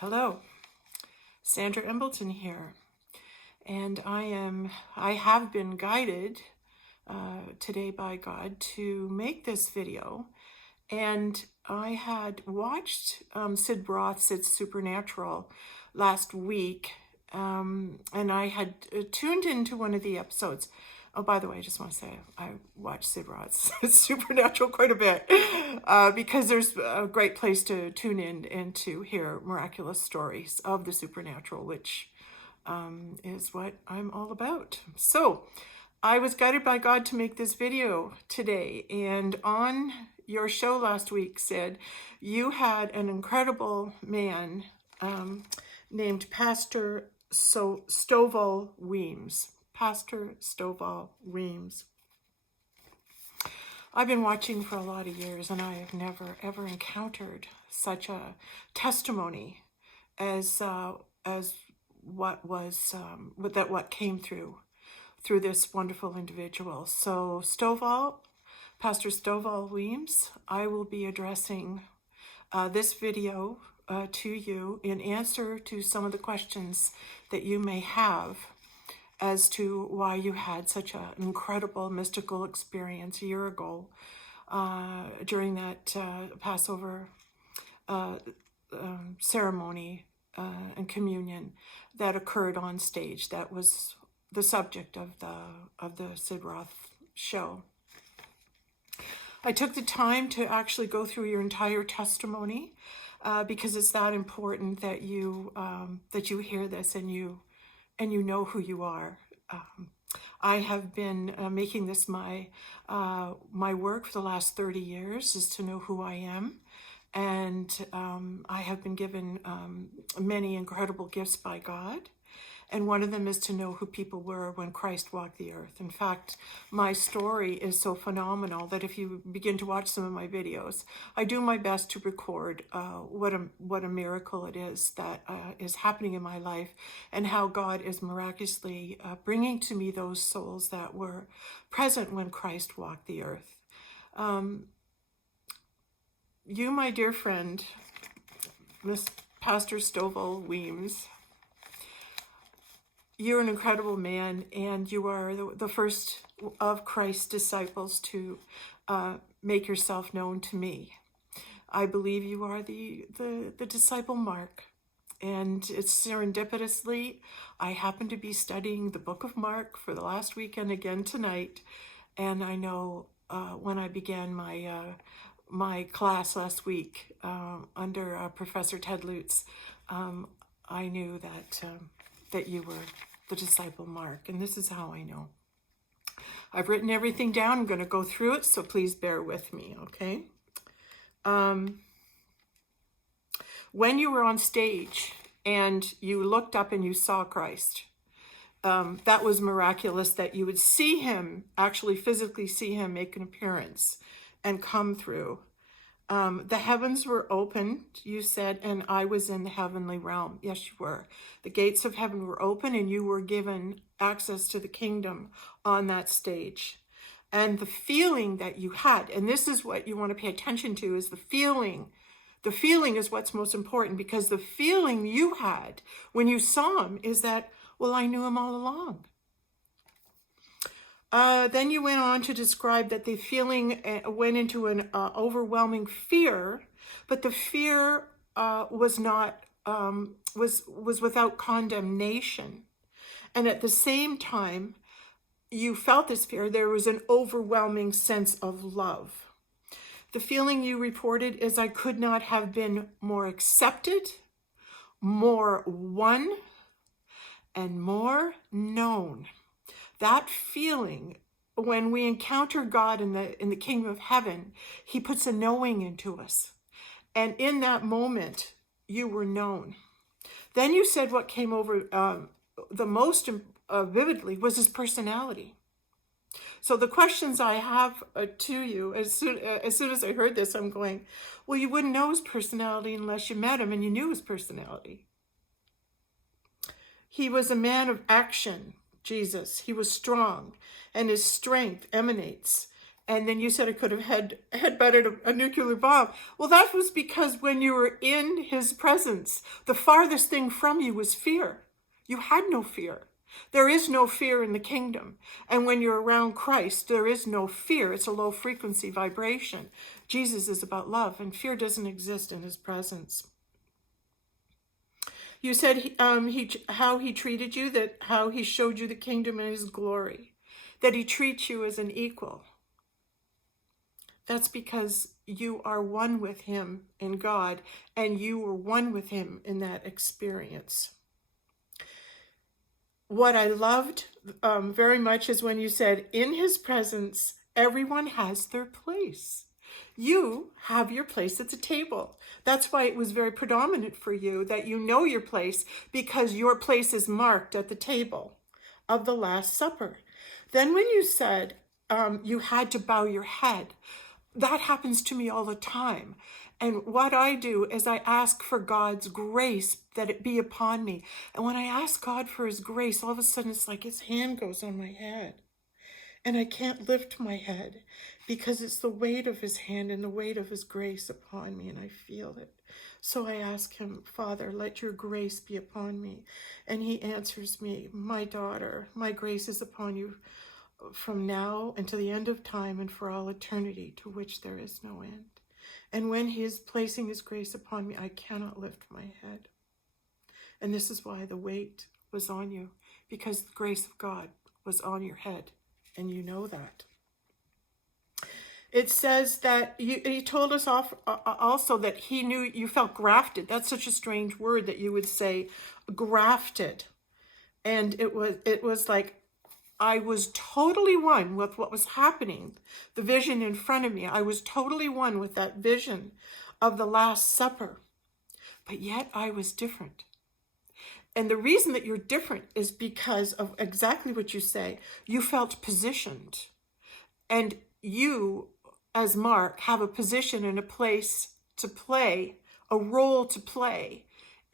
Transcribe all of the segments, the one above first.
Hello, Sandra Embleton here, and I have been guided today by God to make this video, and I had watched Sid Roth's It's Supernatural last week, and I had tuned into one of the episodes. Oh, by the way, I just want to say I watch Sid Roth's Supernatural quite a bit because there's a great place to tune in and to hear miraculous stories of the supernatural, which is what I'm all about. So I was guided by God to make this video today. And on your show last week, Sid, you had an incredible man named Pastor Stovall Weems. Pastor Stovall Weems. I've been watching for a lot of years, and I have never ever encountered such a testimony as what came through this wonderful individual. So Pastor Stovall Weems, I will be addressing this video to you in answer to some of the questions that you may have as to why you had such an incredible mystical experience a year ago during that Passover ceremony and communion that occurred on stage. That was the subject of the Sid Roth show. I took the time to actually go through your entire testimony because it's that important that you hear this and you know who you are. I have been making this my work for the last 30 years, is to know who I am. And I have been given many incredible gifts by God. And one of them is to know who people were when Christ walked the earth. In fact, my story is so phenomenal that if you begin to watch some of my videos, I do my best to record what a miracle it is that is happening in my life, and how God is miraculously bringing to me those souls that were present when Christ walked the earth. You, my dear friend, Miss Pastor Stovall Weems, you're an incredible man, and you are the first of Christ's disciples to make yourself known to me. I believe you are the disciple Mark, and it's serendipitously, I happen to be studying the book of Mark for the last week and again tonight, and I know when I began my class last week under Professor Ted Lutz, I knew that you were the disciple Mark, and this is how I know. I've written everything down. I'm going to go through it, so please bear with me, okay? When you were on stage and you looked up and you saw Christ, that was miraculous, that you would see him, actually physically see him make an appearance and come through. The heavens were opened, you said, and I was in the heavenly realm. Yes, you were. The gates of heaven were open, and you were given access to the kingdom on that stage. And the feeling that you had, and this is what you want to pay attention to, is the feeling. The feeling is what's most important, because the feeling you had when you saw him is that, well, I knew him all along. Then you went on to describe that the feeling went into an overwhelming fear, but the fear was without condemnation. And at the same time, you felt this fear, there was an overwhelming sense of love. The feeling you reported is, I could not have been more accepted, more one, and more known. That feeling, when we encounter God in the kingdom of heaven, he puts a knowing into us. And in that moment, you were known. Then you said what came over the most vividly was his personality. So the questions I have to you, as soon as I heard this, I'm going, well, you wouldn't know his personality unless you met him and you knew his personality. He was a man of action, Jesus. He was strong, and his strength emanates And then you said I could have headbutted a nuclear bomb. Well, that was because when you were in his presence, the farthest thing from you was fear. You had no fear. There is no fear in the kingdom. And when you're around Christ, there is no fear. It's a low frequency vibration. Jesus is about love, and fear doesn't exist in his presence. You said how he treated you, that how he showed you the kingdom and his glory, that he treats you as an equal. That's because you are one with him in God, and you were one with him in that experience. What I loved very much is when you said, in his presence, everyone has their place. You have your place at the table. That's why it was very predominant for you that you know your place, because your place is marked at the table of the Last Supper. Then when you said you had to bow your head, that happens to me all the time. And what I do is I ask for God's grace that it be upon me. And when I ask God for his grace, all of a sudden it's like his hand goes on my head. And I can't lift my head because it's the weight of his hand and the weight of his grace upon me, and I feel it. So I ask him, Father, let your grace be upon me. And he answers me, my daughter, my grace is upon you from now until the end of time and for all eternity, to which there is no end. And when he is placing his grace upon me, I cannot lift my head. And this is why the weight was on you, because the grace of God was on your head, and you know that. It says that he told us also that he knew you felt grafted. That's such a strange word that you would say, grafted. And it was like, I was totally one with what was happening, the vision in front of me. I was totally one with that vision of the Last Supper, but yet I was different. And the reason that you're different is because of exactly what you say. You felt positioned, and you, as Mark, have a position and a place to play, a role to play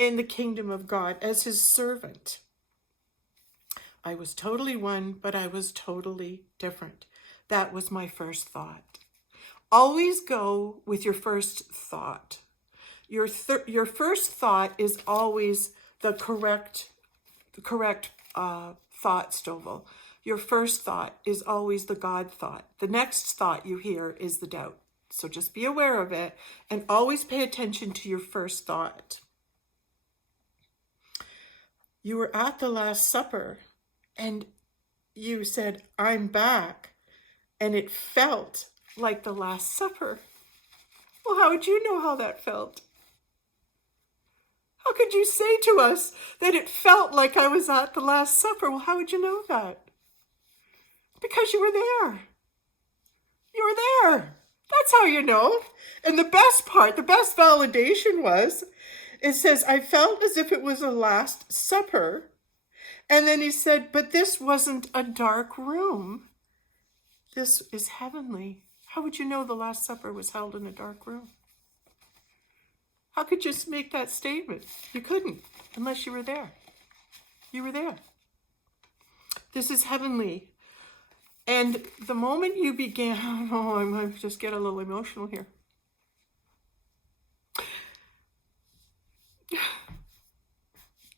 in the kingdom of God as his servant. I was totally one, but I was totally different. That was my first thought. Always go with your first thought. Your first thought is always the correct thought, Stovall. Your first thought is always the God thought. The next thought you hear is the doubt. So just be aware of it and always pay attention to your first thought. You were at the Last Supper, and you said, I'm back. And it felt like the Last Supper. Well, how would you know how that felt? How could you say to us that it felt like I was at the Last Supper? Well, how would you know that? Because you were there. You were there. That's how you know. And the best part, the best validation was, it says, I felt as if it was a Last Supper. And then he said, but this wasn't a dark room. This is heavenly. How would you know the Last Supper was held in a dark room? How could you just make that statement? You couldn't, unless you were there. You were there. This is heavenly. And the moment you began, oh, I'm going to just get a little emotional here.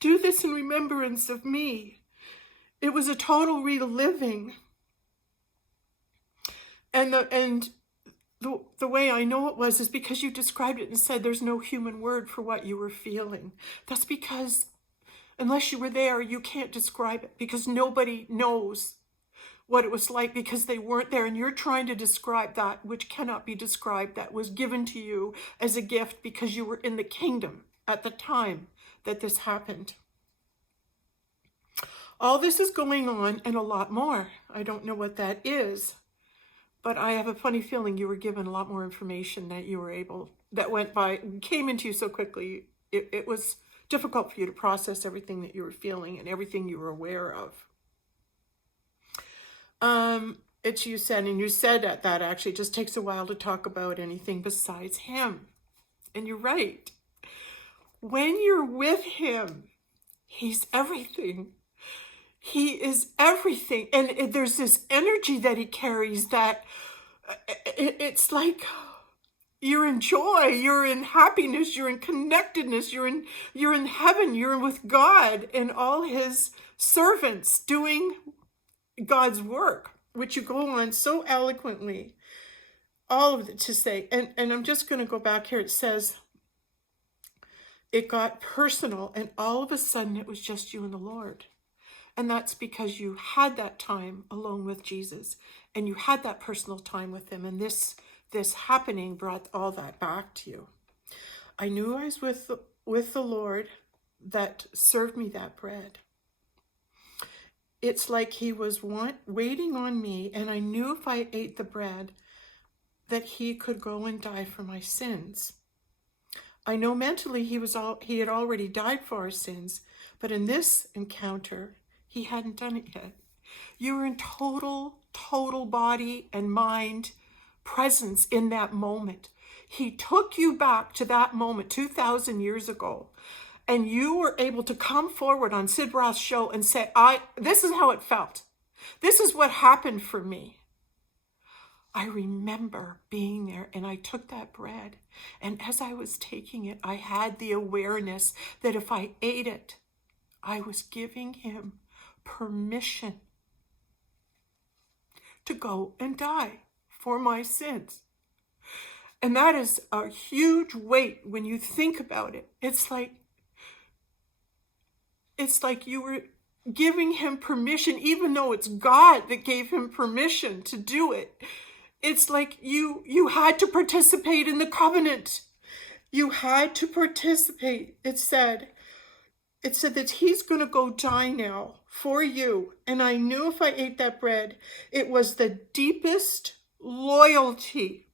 Do this in remembrance of me. It was a total reliving. And the way I know it was is because you described it and said there's no human word for what you were feeling. That's because unless you were there, you can't describe it, because nobody knows what it was like because they weren't there. And you're trying to describe that which cannot be described, that was given to you as a gift because you were in the kingdom at the time that this happened. All this is going on and a lot more. I don't know what that is, but I have a funny feeling you were given a lot more information that you were able, that went by, came into you so quickly. It was difficult for you to process everything that you were feeling and everything you were aware of. It's you said, and you said that actually it just takes a while to talk about anything besides him. And you're right. When you're with him, he's everything. He is everything. And there's this energy that he carries that It's like you're in joy, you're in happiness, you're in connectedness, you're in heaven, you're with God and all his servants doing God's work, which you go on so eloquently, all of it to say. And I'm just going to go back here. It says, it got personal, and all of a sudden it was just you and the Lord. And that's because you had that time alone with Jesus, and you had that personal time with him. And this happening brought all that back to you. I knew I was with the Lord that served me that bread. It's like he was waiting on me, and I knew if I ate the bread that he could go and die for my sins. I know mentally he had already died for our sins, but in this encounter, he hadn't done it yet. You were in total body and mind presence in that moment. He took you back to that moment 2,000 years ago, and you were able to come forward on Sid Roth's show and say, this is how it felt. This is what happened for me. I remember being there, and I took that bread, and as I was taking it, I had the awareness that if I ate it, I was giving him permission to go and die for my sins. And that is a huge weight when you think about it. It's like you were giving him permission, even though it's God that gave him permission to do it. It's like you had to participate in the covenant. You had to participate. It said that he's going to go die now for you. And I knew if I ate that bread, it was the deepest loyalty,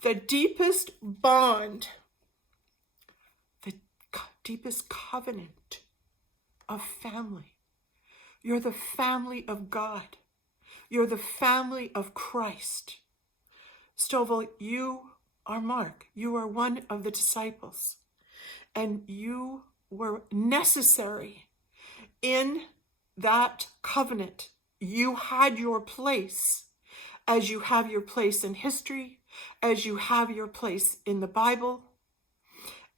the deepest bond, the deepest covenant of family. You're the family of God. You're the family of Christ. Stovall, you are Mark. You are one of the disciples. And you were necessary in that covenant. You had your place, as you have your place in history, as you have your place in the Bible,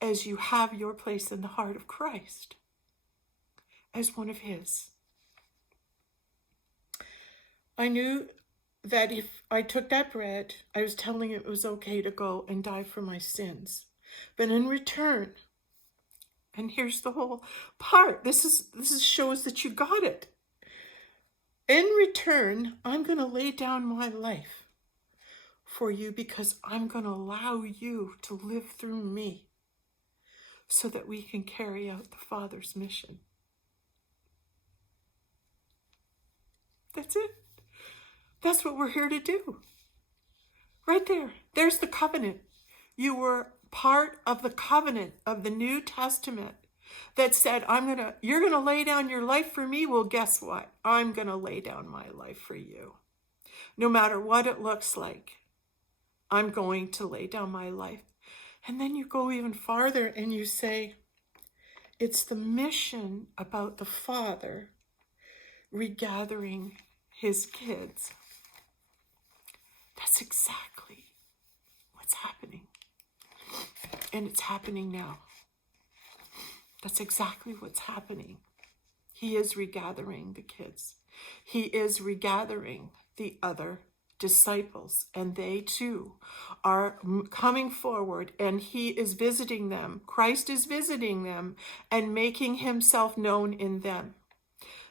as you have your place in the heart of Christ, as one of his. I knew that if I took that bread, I was telling him it was okay to go and die for my sins. But in return, and here's the whole part, this shows that you got it. In return, I'm going to lay down my life for you because I'm going to allow you to live through me so that we can carry out the Father's mission. That's it. That's what we're here to do. Right there. There's the covenant. You were part of the covenant of the New Testament that said, you're going to lay down your life for me. Well, guess what? I'm going to lay down my life for you. No matter what it looks like, I'm going to lay down my life. And then you go even farther and you say, it's the mission about the Father regathering his kids. That's exactly what's happening. And it's happening now. That's exactly what's happening. He is regathering the kids. He is regathering the other disciples, and they too are coming forward, and he is visiting them. Christ is visiting them and making himself known in them.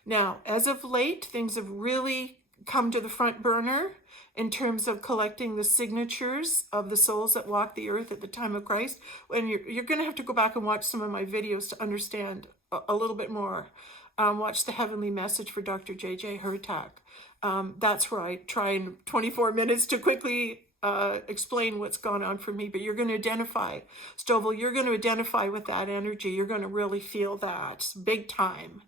Now, as of late, things have really come to the front burner in terms of collecting the signatures of the souls that walked the earth at the time of Christ. And you're going to have to go back and watch some of my videos to understand a little bit more. Watch the Heavenly Message for Dr. J.J. Hurtak. That's where I try in 24 minutes to quickly explain what's gone on for me. But you're going to identify, Stovall, you're going to identify with that energy. You're going to really feel that big time.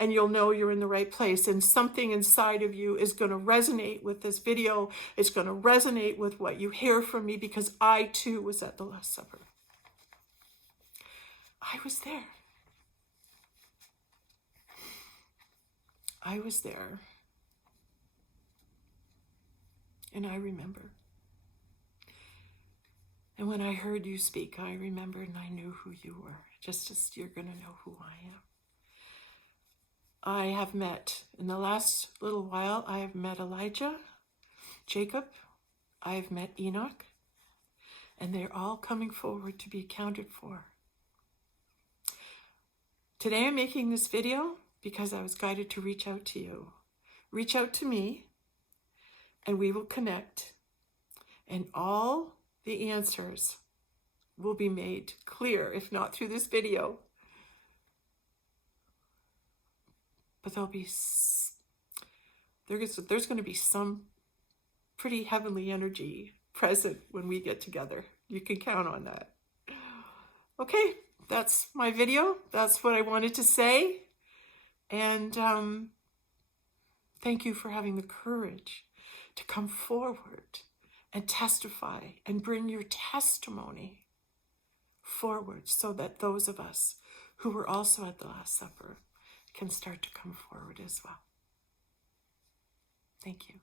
And you'll know you're in the right place. And something inside of you is going to resonate with this video. It's going to resonate with what you hear from me, because I too was at the Last Supper. I was there. I was there. and I remember. And when I heard you speak, I remembered and I knew who you were, just as you're going to know who I am. I have met, in the last little while, I have met Elijah, Jacob, I have met Enoch, and they're all coming forward to be accounted for. Today I'm making this video because I was guided to reach out to you. Reach out to me, and we will connect, and all the answers will be made clear, if not through this video. But there's going to be some pretty heavenly energy present when we get together. You can count on that. Okay, that's my video. That's what I wanted to say. And thank you for having the courage to come forward and testify and bring your testimony forward so that those of us who were also at the Last Supper can start to come forward as well. Thank you.